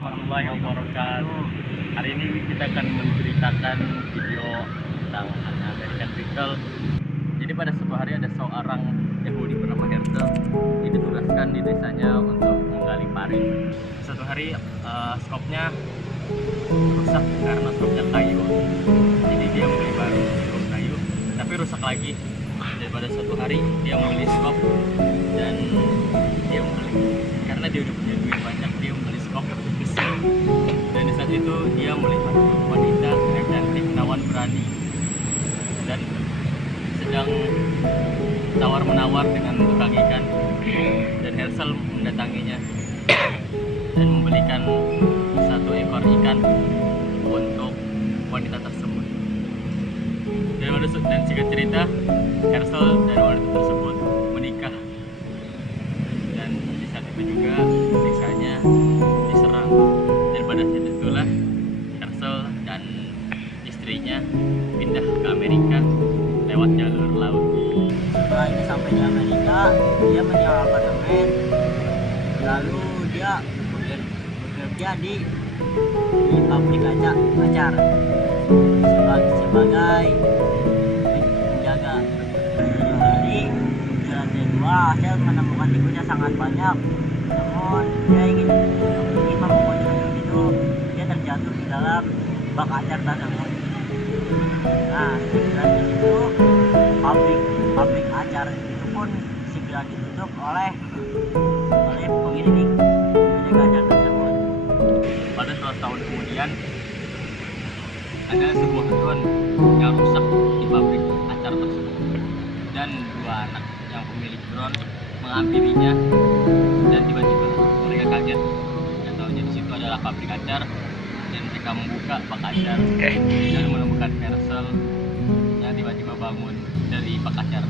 warahmatullahi wabarakatuh. Hari ini kita akan menceritakan video tentang American Pickle. Jadi pada suatu hari ada seorang Yahudi bernama Herzl. Dia ditugaskan di desanya untuk menggali parit. Suatu hari skopnya rusak karena skopnya kayu. Jadi dia membeli baru skop kayu, tapi rusak lagi. Dan pada suatu hari dia membeli skop dan dia membeli karena dia udah punya duit banyak, dia membeli skop besi. Dan di saat itu dia melihat wanita cantik, menawan, berani dan sedang tawar menawar dengan tukang ikan. Dan Herzl mendatanginya dan membelikan satu ekor ikan untuk wanita tersebut. Dan singkat cerita, Herzl dan wanita tersebut menikah. Dan di saat itu juga desanya diserang. Dan pada saat itulah Herzl dan istrinya pindah ke Amerika lewat jalur laut. Setelah ini sampai di Amerika, dia menyewa apartemen. Lalu dia bekerja di pabrik acar sebagai penjaga. Suatu hari di lantai 2, Hazel menemukan tikusnya sangat banyak. Namun dia ingin membuat itu, dia terjatuh di dalam bak acar tersebut. Nah, segera itu pabrik acar itu pun segera ditutup oleh pemilik acar tersebut. Pada 100 tahun kemudian ada sebuah drone yang rusak di pabrik acar tersebut, dan dua anak yang pemilik drone menghampirinya, dan tiba-tiba mereka kaget dan tahunya di situ adalah pabrik acar. Dan mereka membuka bak acar dan menemukan Herzl yang tiba-tiba bangun dari bak acar.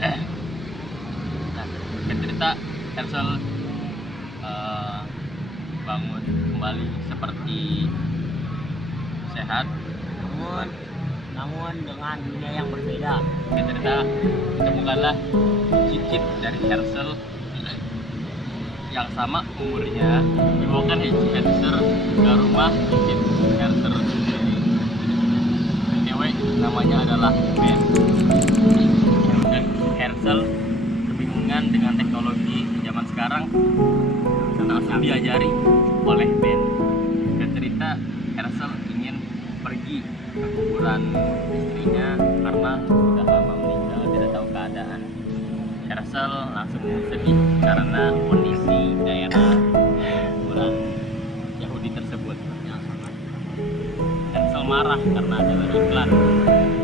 Nah, cerita Herzl bangun kembali seperti sehat, namun dengan dunia yang berbeda. Cerita ditemukanlah cicit dari Herzl yang sama umurnya, dibawakan Herzl ke rumah cicit Herzl sendiri. Cewek namanya adalah Ben. Dan Herzl kebingungan dengan teknologi zaman sekarang, langsung diajari oleh Ben. Dan cerita Herzl ingin pergi ke kuburan istrinya karena sudah lama meninggal, tidak tahu keadaan. Herzl langsung sedih karena kondisi daerah kuburan Yahudi tersebut. Herzl marah karena ada iklan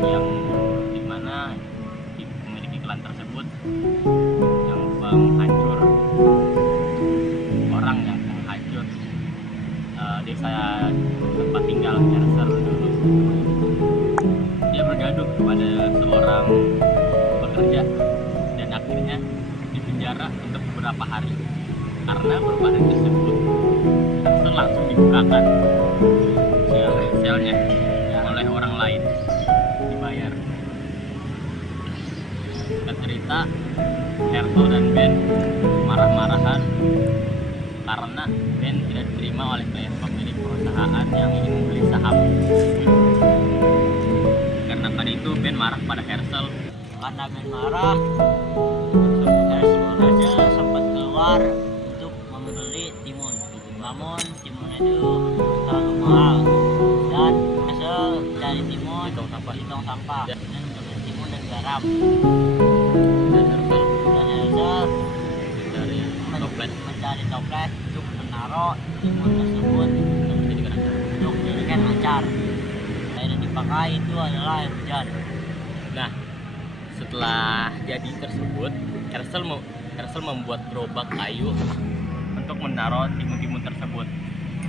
yang dimana pemilik iklan tersebut yang penghancur orang, yang menghancur desa tempat tinggal Herzl dulu. Dia bergaduh kepada seorang pekerja dan akhirnya dipenjara untuk beberapa hari karena perbuatan tersebut. Herzl langsung dibukakan selnya oleh orang lain, dibayar. Dan cerita Herzl dan Ben marah-marahan karena Ben tidak diterima oleh pemilik perusahaan yang ingin membeli saham. Karena pada itu Ben marah pada Herzl. Karena Ben marah, Herzl sempat keluar untuk membeli timun. Namun timun itu terlalu mahal, dan Herzl dari timun di tong sampah dan membeli timun dan garam. Dan Herzl mencari toples untuk menaruh timun tersebut untuk dijadikan acar. Air yang dipakai itu adalah air hujan. Nah, setelah jadi tersebut, Herzl membuat gerobak kayu untuk menaruh timun-timun tersebut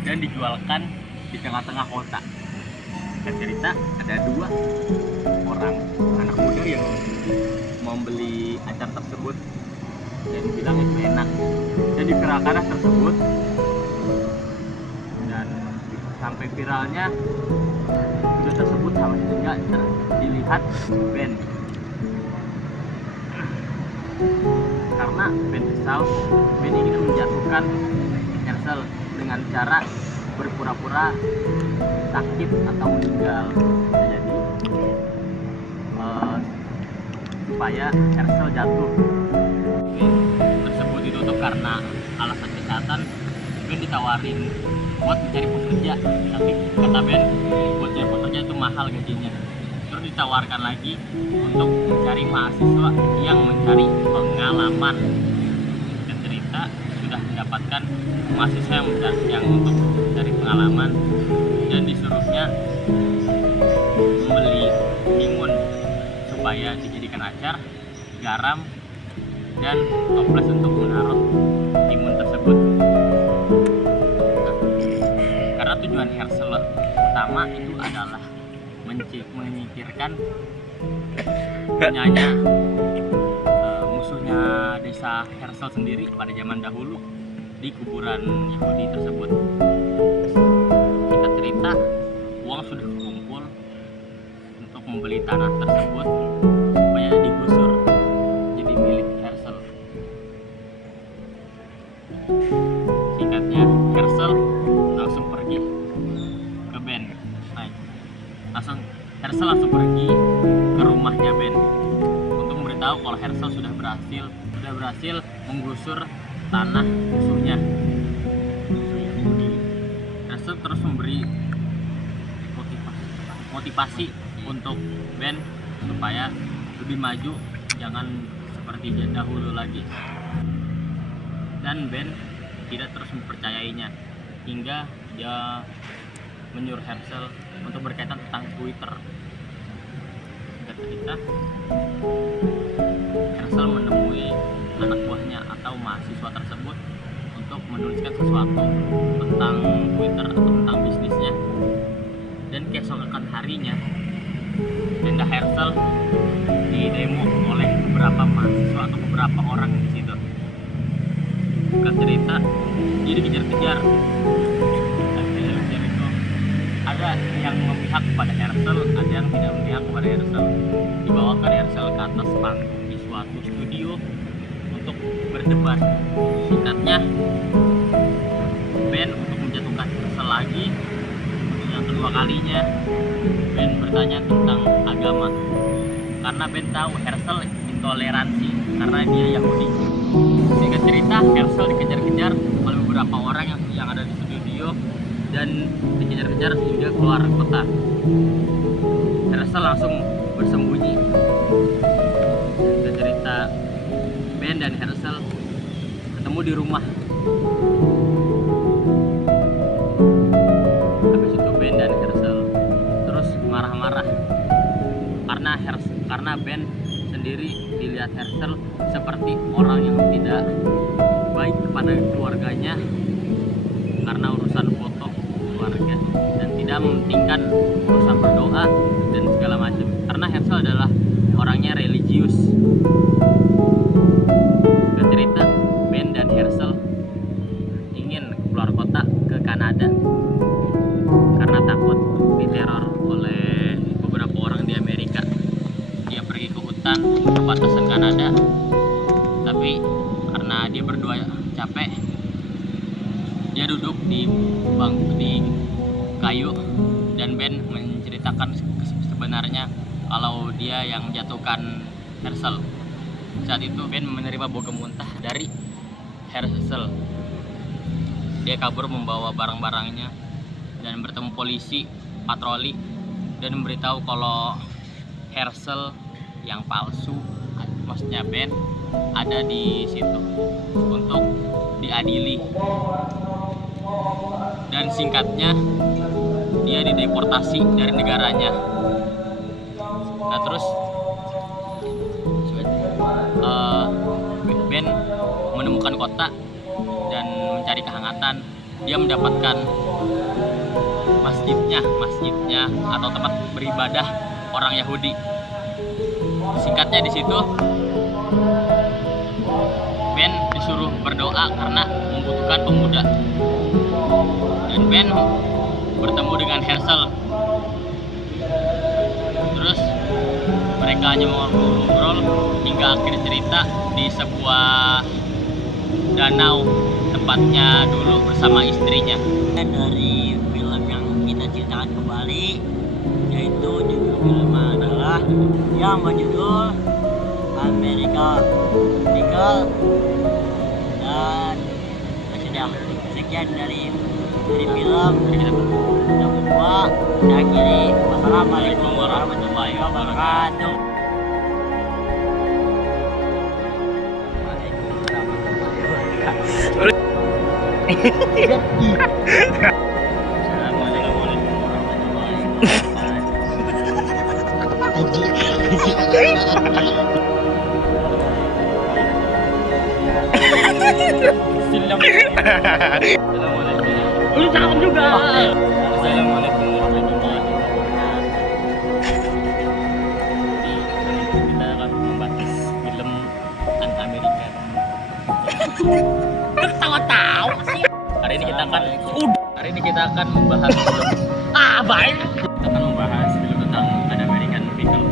dan dijualkan di tengah-tengah kota. Dan cerita ada dua orang anak muda yang mau beli acar tersebut dan bilang itu enak, dan diviralkan tersebut. Dan sampai viralnya video tersebut hanya dilihat Ben, karena Ben kesal. Ben ingin menjatuhkan Herzl dengan dengan cara berpura-pura sakit atau meninggal. Jadi supaya Hersel jatuh. Tersebut ditutup karena alasan kesehatan. Ben ditawarin buat mencari pekerja, tapi kata Ben buat cari pekerja itu mahal gajinya. Terus ditawarkan lagi untuk mencari mahasiswa yang mencari pengalaman. Dan cerita sudah mendapatkan mahasiswa yang untuk mencari pengalaman, dan disuruhnya membeli timun supaya dijadikan acar, garam, dan toples untuk menaruh timun tersebut. Karena tujuan Hersel utama itu adalah menyingkirkan punyanya musuhnya desa Hersel sendiri pada zaman dahulu di kuburan Yahudi tersebut. Singkat cerita, uang sudah kumpul untuk membeli tanah tersebut supaya digusur jadi milik Hersel. Singkatnya, Hersel langsung pergi ke Ben. Hersel langsung pergi ke rumahnya Ben untuk memberitahu kalau Hersel sudah berhasil menggusur tanah musuhnya. Hersel terus memberi motivasi untuk Ben supaya lebih maju, jangan seperti dahulu lagi. Dan Ben tidak terus mempercayainya hingga dia menyuruh Hersel untuk berkaitan tentang Twitter. Singkat cerita, Hersel menemui anak buahnya atau mahasiswa tersebut untuk menuliskan sesuatu tentang Twitter atau tentang bisnisnya. Dan keesokan harinya, tenda Hersel didemo oleh beberapa mahasiswa atau beberapa orang di situ. Singkat cerita, jadi dikejar-kejar. Ada yang memihak kepada Hersel, ada yang tidak memihak kepada Hersel. Dibawakan Hersel ke atas panggung di suatu studio untuk berdebat. Singkatnya, Ben untuk menjatuhkan Hersel lagi yang kedua kalinya, Ben bertanya tentang agama. Karena Ben tahu Hersel intoleransi karena dia Yahudi. Singkat cerita, Hersel dikejar-kejar oleh beberapa orang yang ada di studio dan dikejar-kejar hingga keluar kota. Hersel langsung bersembunyi. Dan cerita, Ben dan Hersel ketemu di rumah. Habis itu Ben dan Hersel terus marah-marah karena Ben sendiri dilihat Hersel seperti orang yang tidak baik kepada keluarganya karena urusan foto keluarga dan tidak mementingkan urusan berdoa dan segala macam. Karena Hersel adalah orangnya religius. Dan cerita, Ben dan Hersel ingin keluar kota ke Kanada karena takut diteror oleh beberapa orang di Amerika. Dia pergi ke hutan perbatasan Kanada, tapi karena dia berdua capek, dia duduk di kayu, dan Ben menceritakan sebenarnya kalau dia yang menjatuhkan Hersel. Saat itu Ben menerima bogem muntah dari Hersel. Dia kabur membawa barang-barangnya dan bertemu polisi patroli dan memberitahu kalau Hersel yang palsu, maksudnya Ben, ada di situ untuk diadili. Dan singkatnya, dia dideportasi dari negaranya. Nah terus Ben menemukan kota dan mencari kehangatan. Dia mendapatkan masjidnya atau tempat beribadah orang Yahudi. Singkatnya di situ Ben disuruh berdoa karena membutuhkan pemuda. Dan Ben bertemu dengan Hersel. Terus mereka hanya ngobrol hingga akhir cerita di sebuah danau tempatnya dulu bersama istrinya. Dari film yang kita ceritakan kembali, yaitu judul film adalah yang berjudul Amerika Nickel. Dan sudah sekian dari film kita berdua. Saya akhiri, wassalamualaikum warahmatullahi wabarakatuh. Assalamualaikum warahmatullahi Lu cakep juga. Assalamualaikum warahmatullahi wabarakatuh. Kita akan membahas film Amerika. Ketawa-tawa sih. Hari ini kita akan membahas film. Baik. Kita akan membahas film tentang American Pickle.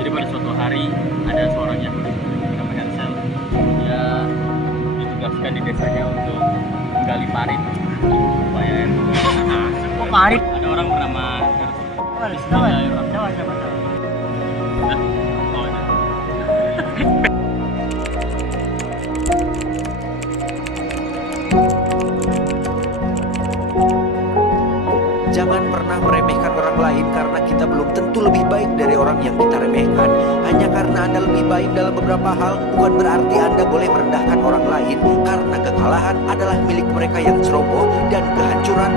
Jadi pada suatu hari ada seorang Yahudi bernama Hansel. Dia ditugaskan di desanya untuk menggali parit supaya Parit. ada orang bernama Jangan pernah meremehkan orang lain karena kita belum tentu lebih baik dari orang yang kita remehkan. Hanya karena Anda lebih baik dalam beberapa hal, bukan berarti Anda boleh merendahkan orang lain, karena kekalahan adalah milik mereka yang ceroboh dan kehancuran